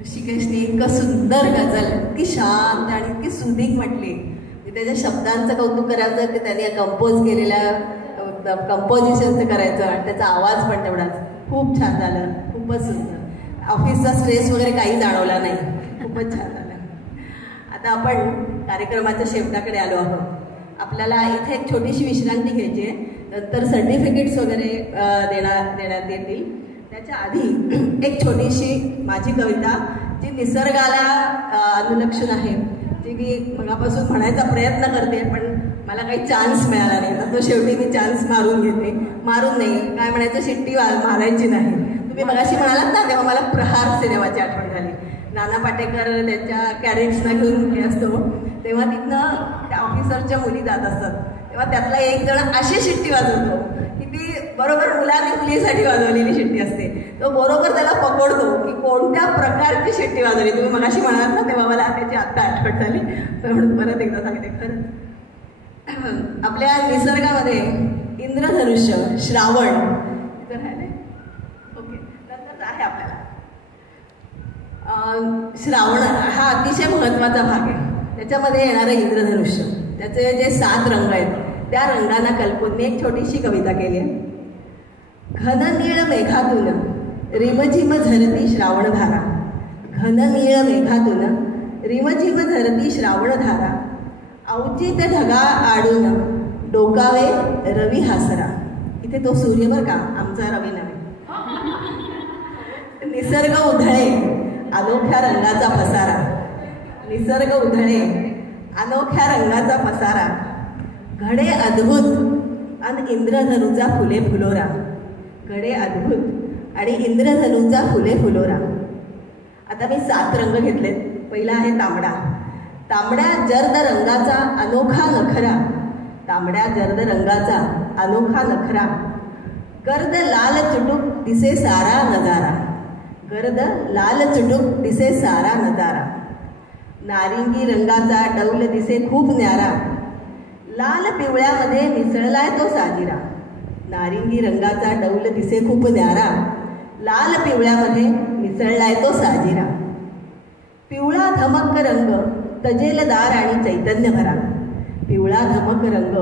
ऋषिकेशने इतकं सुंदर गझल, इतकी शांत आणि इतकी सुदीक म्हटली. त्याच्या शब्दांचं कौतुक करायचं की त्याने कंपोज केलेल्या कंपोजिशनचं करायचं आणि त्याचा आवाज पण तेवढाच खूप छान झालं, खूपच सुंदर. ऑफिसचा स्ट्रेस वगैरे काही जाणवला नाही, खूपच छान झालं. आता आपण कार्यक्रमाच्या शेवटाकडे आलो आहोत. आपल्याला इथे एक छोटीशी विश्रांती घ्यायची आहे, नंतर सर्टिफिकेट्स वगैरे देण्यात येतील. त्याच्या आधी एक छोटीशी माझी कविता जी निसर्गाला अनुलक्षून आहे, जी मी मगापासून म्हणायचा प्रयत्न करते पण मला काही चान्स मिळाला नाही, तर तो शेवटी मी चान्स मारून घेते. मारून नाही, काय म्हणायचं, शिट्टी मारायची नाही. तुम्ही मगाशी म्हणालात ना, तेव्हा मला प्रहार सिनेमाची आठवण झाली. नाना पाटेकर त्यांच्या कॅरेट्सना घेऊन हे असतो, तेव्हा तिथनं त्या ऑफिसरच्या मुली जात असतात, तेव्हा त्यातला एक जण अशी शिट्टी वाजवतो की ती बरोबर मुलाने मुलीसाठी वाजवलेली शिट्टी असते. तो बरोबर त्याला पकडतो की कोणत्या प्रकारची शिट्टी वाजवली. तुम्ही मगाशी म्हणालात ना, तेव्हा मला त्याची आत्ता आठवण झाली, म्हणून परत एकदा सांगते. खरं आपल्या निसर्गामध्ये इंद्रधनुष्य, श्रावण इथं राहिले, ओके, नंतर आहे आपल्याला श्रावण हा अतिशय महत्त्वाचा भाग आहे. त्याच्यामध्ये येणारं इंद्रधनुष्य, त्याचे जे 7 रंग आहेत, त्या रंगांना कल्पून मी एक छोटीशी कविता केली आहे. घननीळ मेघातून रिमझिम झरती श्रावणधारा, घननीळ मेघातून रिमझिम झरती श्रावणधारा, अवचित ढगा आडून डोकावे रवी हासरा. इथे तो सूर्य बरं का, आमचा रवी नव्हे. निसर्ग उधळे अनोख्या रंगाचा पसारा, निसर्ग उधळे अनोख्या रंगाचा पसारा, घडे अद्भुत आणि इंद्रधनुचा फुले फुलोरा, घडे अद्भुत आणि इंद्रधनुचा फुले फुलोरा. आता मी 7 रंग घेतलेत. पहिला आहे तांबडा. तांबड्या जर्द रंगाचा अनोखा नखरा, तांबड्या जर्द रंगाचा अनोखा नखरा, गर्द लाल चुटुक दिसे सारा नजारा, गर्द लाल चुटुक दिसे सारा नजारा, नारिंगी रंगाचा डौल दिसे खूप न्यारा, लाल पिवळ्यामध्ये मिसळलाय तो साजिरा, नारिंगी रंगाचा डौल दिसे खूप न्यारा, लाल पिवळ्यामध्ये मिसळलाय तो साजिरा, पिवळा धमक रंग तजेलदार आणि चैतन्य भरा, पिवळा धमक रंग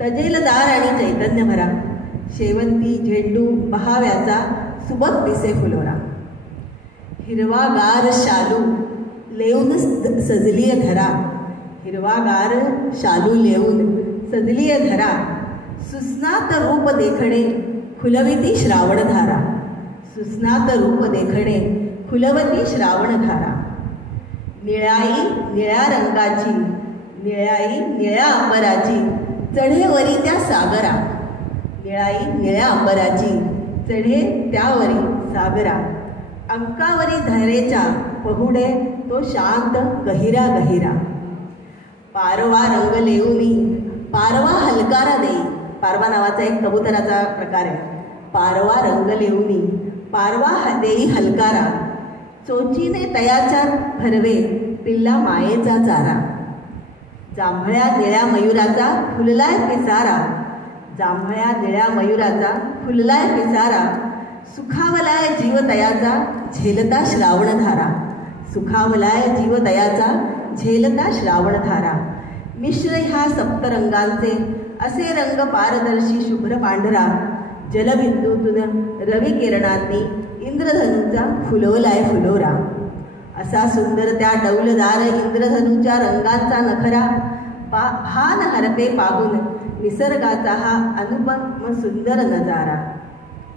तजेलदार आणि चैतन्य भरा, शेवंती झेंडू बहाव्याचा सुबक दिसे फुलोरा, हिरवागार शालू लेऊन सजलीय धरा, हिरवागार शालू लेऊन सजलीय धरा, सुस्नात रूप देखणे खुलविती श्रावणधारा, सुस्नात रूप देखणे खुलवती श्रावणधारा, निळाई निळ्या रंगाची, निळाई निळ्या अंबराची चढेवरी त्या सागरा, निळाई निळ्या अंबराची चढे त्यावरी सागरा, अंकावरी धरेच्या पहुडे तो शांत गहिरा गहिरा, पारवा रंग लेऊनी पारवा हलकारा देई, पारवा नावाचा एक कबुतराचा प्रकार आहे. पारवा रंग लेऊनी पारवा देई हलकारा, चोचीने तयाच्या भरवे पिल्ला मायेचा चारा, जांभळ्या निळ्या मयुराचा फुललाय पिसारा, जांभळ्या निळ्या मयुराचा फुललाय पिसारा, सुखावलाय जीवदयाचा झेलता श्रावणधारा, सुखावलाय जीवदयाचा झेलता श्रावणधारा, मिश्र ह्या सप्तरंगांचे असे रंग पारदर्शी शुभ्र पांढरा, जलबिंदूतून रवी किरणांनी इंद्रधनुचा फुलवलाय फुलोरा, असा सुंदर त्या डौलदार इंद्रधनुच्या रंगांचा नखरा, भान हरते पाहून निसर्गाचा हा अनुपम सुंदर नजारा.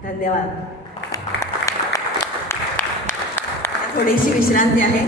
धन्यवाद. थोडीशी विश्रांती आहे.